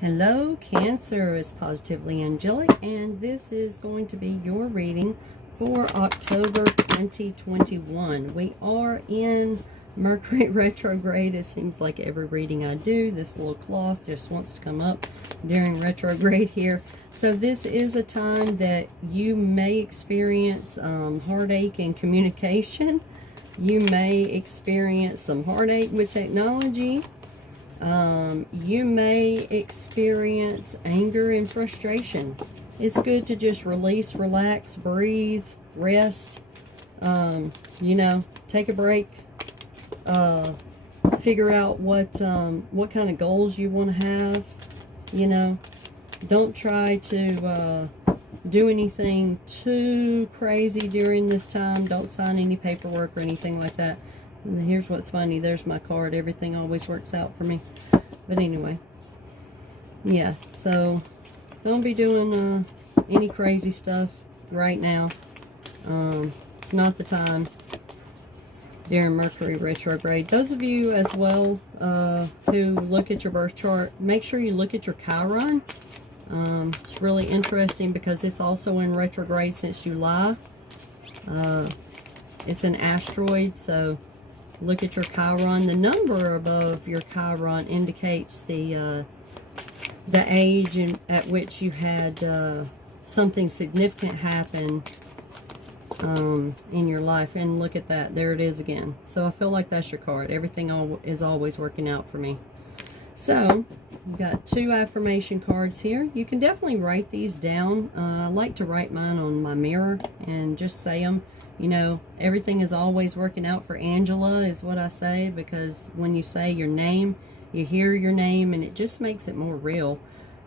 Hello, Cancer. It's Positively Angelic, and this is going to be your reading for October 2021. We are in Mercury Retrograde. It seems like every reading I do, this little cloth just wants to come up during retrograde here. So this is a time that you may experience heartache in communication. You may experience some heartache with technology. You may experience anger and frustration. It's good to just release, relax, breathe, rest, take a break, figure out what kind of goals you want to have. Don't try to do anything too crazy during this time. Don't sign any paperwork or anything like that. And here's what's funny. There's my card. Everything always works out for me. But anyway. Yeah. So don't be doing any crazy stuff right now. It's not the time during Mercury retrograde. Those of you as well who look at your birth chart, make sure you look at your Chiron. It's really interesting because it's also in retrograde since July. It's an asteroid, so look at your Chiron. The number above your Chiron indicates the age at which you had something significant happen in your life. And look at that. There it is again. So I feel like that's your card. Everything is always working out for me. So we've got 2 affirmation cards here. You can definitely write these down. I like to write mine on my mirror and just say them. Everything is always working out for Angela is what I say, because when you say your name, you hear your name, and it just makes it more real.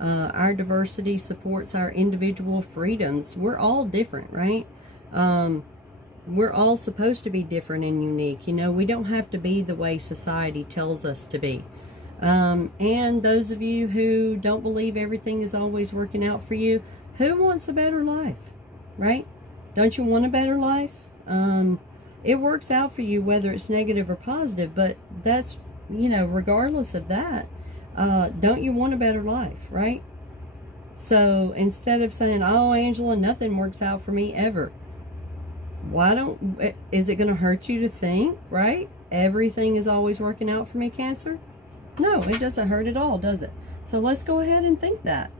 Our diversity supports our individual freedoms. We're all different, right? We're all supposed to be different and unique. We don't have to be the way society tells us to be. And those of you who don't believe everything is always working out for you, who wants a better life, right? Don't you want a better life? It works out for you whether it's negative or positive, but that's, regardless of that, don't you want a better life, right? So instead of saying, oh, Angela, nothing works out for me ever, is it going to hurt you to think, right? Everything is always working out for me, Cancer? No, it doesn't hurt at all, does it? So let's go ahead and think that.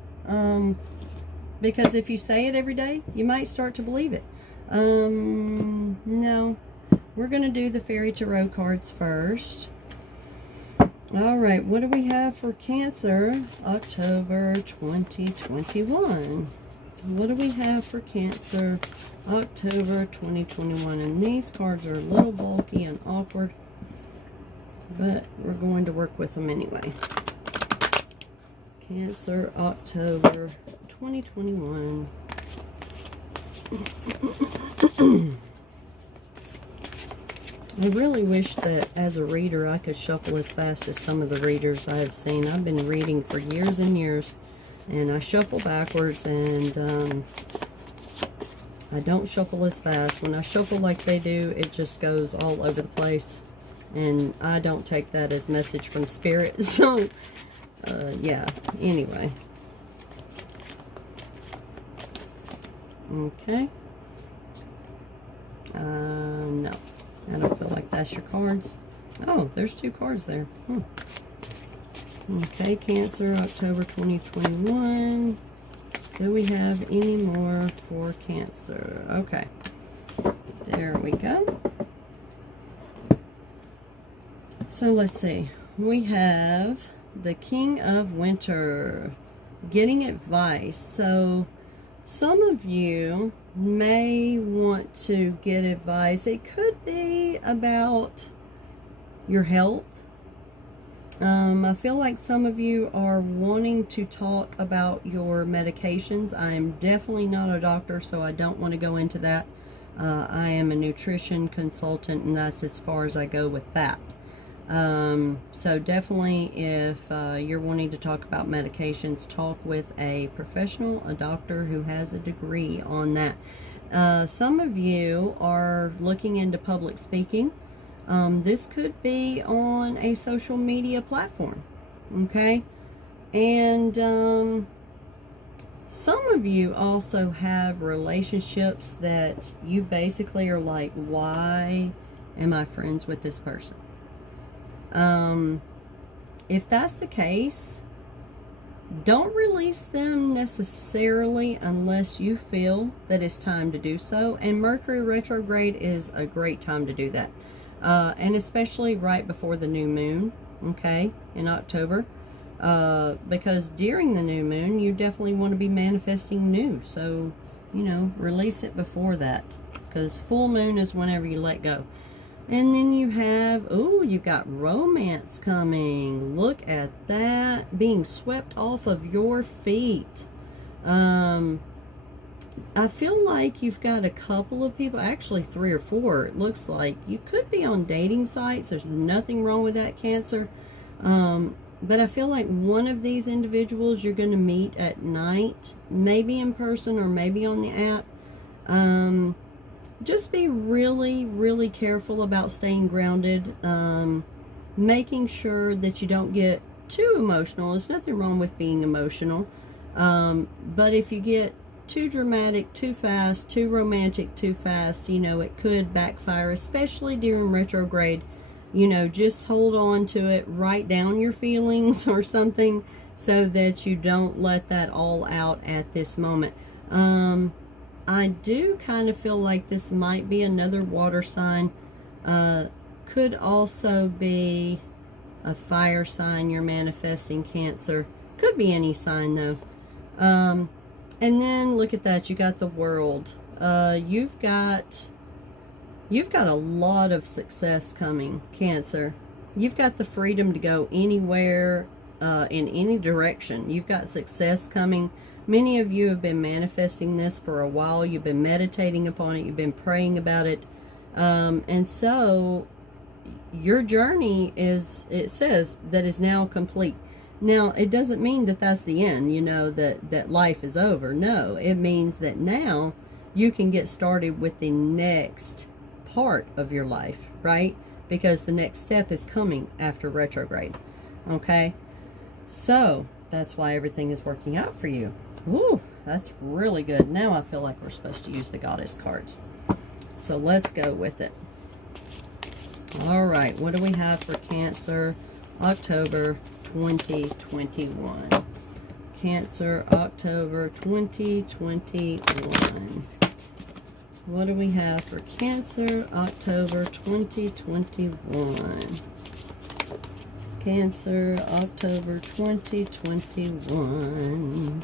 Because if you say it every day, you might start to believe it. No. We're going to do the Fairy Tarot cards first. All right, what do we have for Cancer, October 2021? What do we have for Cancer, October 2021? And these cards are a little bulky and awkward, but we're going to work with them anyway. Cancer, October 2021. I really wish that as a reader I could shuffle as fast as some of the readers I have seen. I've been reading for years and years, and I shuffle backwards, and I don't shuffle as fast. When I shuffle like they do, it just goes all over the place, and I don't take that as message from Spirit. So yeah, anyway. Okay. No. I don't feel like that's your cards. Oh, there's 2 cards there. Okay, Cancer, October 2021. Do we have any more for Cancer? Okay. There we go. So let's see. We have the King of Winter, getting advice. So some of you may want to get advice. It could be about your health. I feel like some of you are wanting to talk about your medications. I'm definitely not a doctor, so I don't want to go into that. I am a nutrition consultant, and that's as far as I go with that. So definitely, if you're wanting to talk about medications, talk with a professional, a doctor who has a degree on that. Some of you are looking into public speaking. This could be on a social media platform, okay? And some of you also have relationships that you basically are like, why am I friends with this person? If that's the case, don't release them necessarily unless you feel that it's time to do so. And Mercury retrograde is a great time to do that. And especially right before the new moon, okay, in October. Because during the new moon, you definitely want to be manifesting new. So, you know, release it before that. Because full moon is whenever you let go. And then you have, oh, you've got romance coming. Look at that. Being swept off of your feet. I feel like you've got a couple of people, actually 3 or 4, it looks like. You could be on dating sites. There's nothing wrong with that, Cancer. But I feel like one of these individuals you're going to meet at night. Maybe in person or maybe on the app. Just be really, really careful about staying grounded. Making sure that you don't get too emotional. There's nothing wrong with being emotional. But if you get too dramatic, too fast, too romantic, too fast, you know, it could backfire, especially during retrograde. You know, just hold on to it. Write down your feelings or something so that you don't let that all out at this moment. I do kind of feel like this might be another water sign. Could also be a fire sign you're manifesting, Cancer. Could be any sign, though. And then, look at that. You got the World. You've got a lot of success coming, Cancer. You've got the freedom to go anywhere, in any direction. You've got success coming. Many of you have been manifesting this for a while. You've been meditating upon it. You've been praying about it. And so your journey is, it says, that is now complete. Now, it doesn't mean that that's the end, you know, that life is over. No, it means that now you can get started with the next part of your life, right? Because the next step is coming after retrograde. Okay? So, that's why everything is working out for you. Ooh, that's really good. Now I feel like we're supposed to use the Goddess cards. So let's go with it. All right, what do we have for Cancer, October 2021? Cancer, October 2021. What do we have for Cancer, October 2021? Cancer, October 2021.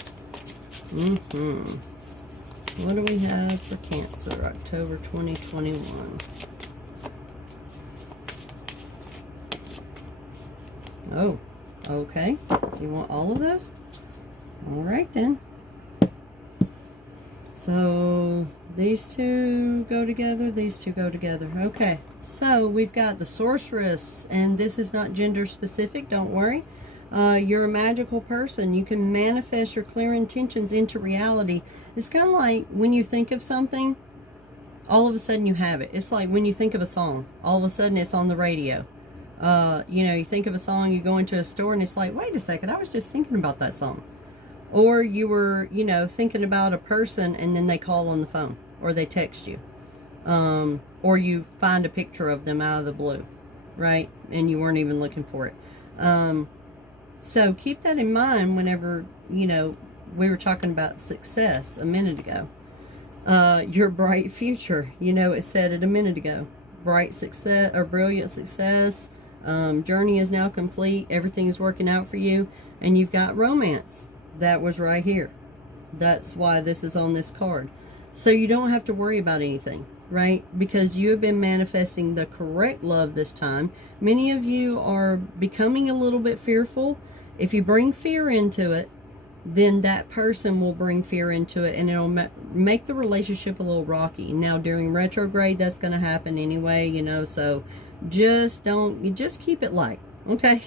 What do we have for Cancer, October 2021? Oh, okay. You want all of those? All right, then. So, these two go together, these two go together. Okay, so we've got the Sorceress, and this is not gender specific, don't worry. You're a magical person. You can manifest your clear intentions into reality. It's kind of like when you think of something, all of a sudden you have it. It's like when you think of a song, all of a sudden it's on the radio. You know, you think of a song, you go into a store, and it's like, wait a second, I was just thinking about that song. Or you were, you know, thinking about a person, and then they call on the phone, or they text you. Or you find a picture of them out of the blue, right? And you weren't even looking for it. So keep that in mind whenever, you know, we were talking about success a minute ago. Your bright future, you know, it said it a minute ago. Bright success, or brilliant success. Journey is now complete. Everything is working out for you. And you've got romance. That was right here. That's why this is on this card. So you don't have to worry about anything, right? Because you have been manifesting the correct love this time. Many of you are becoming a little bit fearful. If you bring fear into it, then that person will bring fear into it, and it'll make the relationship a little rocky. Now, during retrograde, that's going to happen anyway, you know, so just keep it light, okay?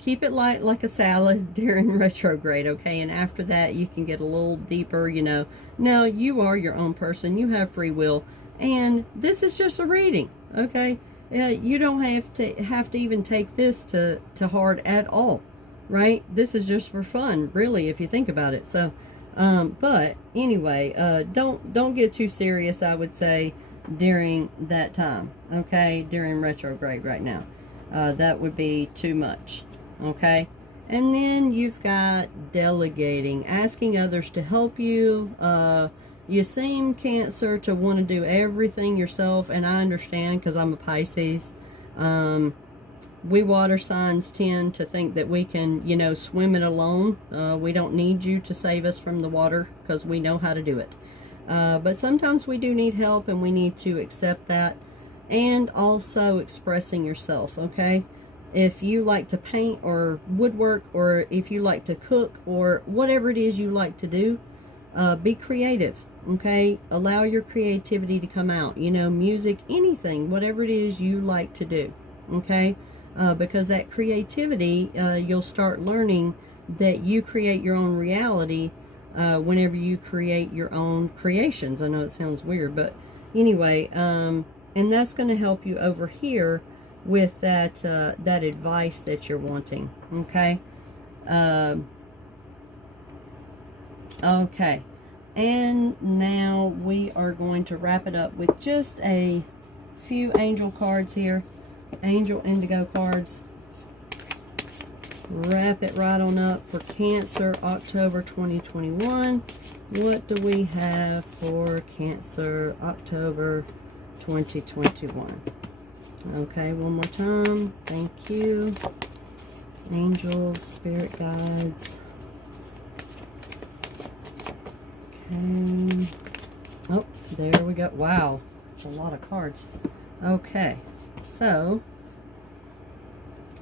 Keep it light like a salad during retrograde, okay? And after that, you can get a little deeper, you know. Now, you are your own person. You have free will, and this is just a reading, okay? You don't have to even take this to heart at all, right? This is just for fun, really, if you think about it. So, but anyway, don't get too serious, I would say, during that time, okay? During retrograde right now. That would be too much, okay? And then you've got delegating, asking others to help you. You seem, Cancer, to want to do everything yourself, and I understand because I'm a Pisces. We water signs tend to think that we can, you know, swim it alone. We don't need you to save us from the water because we know how to do it. But sometimes we do need help, and we need to accept that. And also expressing yourself, okay? If you like to paint or woodwork, or if you like to cook, or whatever it is you like to do, be creative, okay? Allow your creativity to come out. You know, music, anything, whatever it is you like to do, okay? Because that creativity, you'll start learning that you create your own reality whenever you create your own creations. I know it sounds weird, but anyway, and that's going to help you over here with that that advice that you're wanting, okay? Okay, and now we are going to wrap it up with just a few angel cards here. Angel Indigo cards. Wrap it right on up for Cancer, October 2021. What do we have for Cancer, October 2021? Okay, one more time. Thank you. Angels, spirit guides. Okay. Oh, there we go. Wow, that's a lot of cards. Okay. So,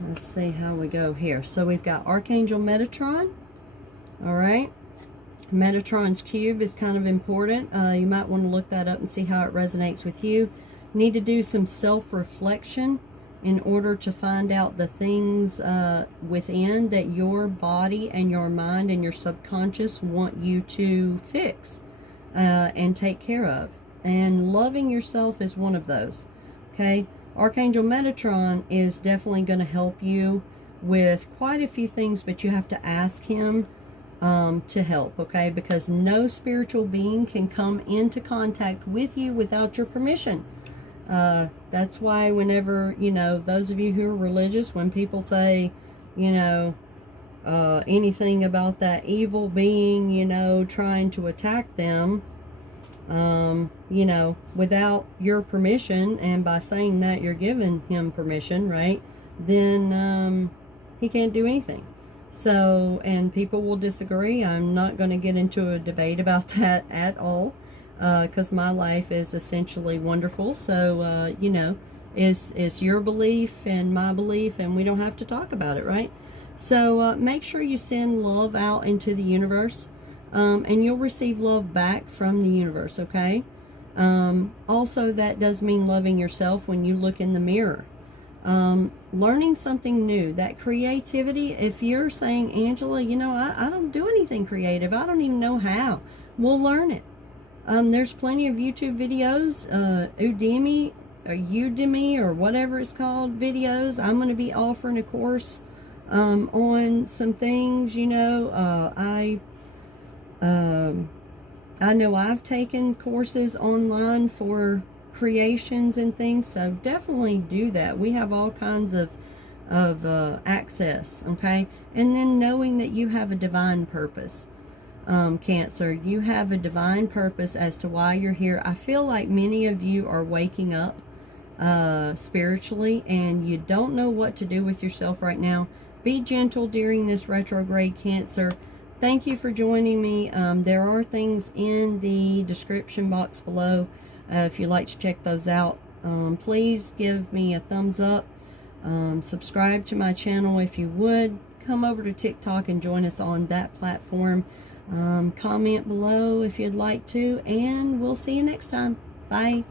let's see how we go here. So we've got Archangel Metatron. Alright. Metatron's cube is kind of important. You might want to look that up and see how it resonates with you. Need to do some self-reflection in order to find out the things within that your body and your mind and your subconscious want you to fix and take care of. And loving yourself is one of those. Okay? Archangel Metatron is definitely going to help you with quite a few things, but you have to ask him to help, okay? Because no spiritual being can come into contact with you without your permission. That's why whenever, you know, those of you who are religious, when people say, you know, anything about that evil being, you know, trying to attack them, you know, without your permission, and by saying that you're giving him permission, right, then he can't do anything. So, and people will disagree. I'm not going to get into a debate about that at all, because my life is essentially wonderful. So, you know, it's your belief and my belief, and we don't have to talk about it, right? So make sure you send love out into the universe. And you'll receive love back from the universe, okay? Also, that does mean loving yourself when you look in the mirror. Learning something new, that creativity. If you're saying, Angela, you know, I don't do anything creative. I don't even know how. We'll learn it. There's plenty of YouTube videos, Udemy or whatever it's called, videos. I'm going to be offering a course on some things, you know. I know I've taken courses online for creations and things, so definitely do that. We have all kinds of access, okay? And then knowing that you have a divine purpose, Cancer. You have a divine purpose as to why you're here. I feel like many of you are waking up spiritually, and you don't know what to do with yourself right now. Be gentle during this retrograde, Cancer. Thank you for joining me. There are things in the description box below if you'd like to check those out. Please give me a thumbs up. Subscribe to my channel if you would. Come over to TikTok and join us on that platform. Comment below if you'd like to, and we'll see you next time. Bye.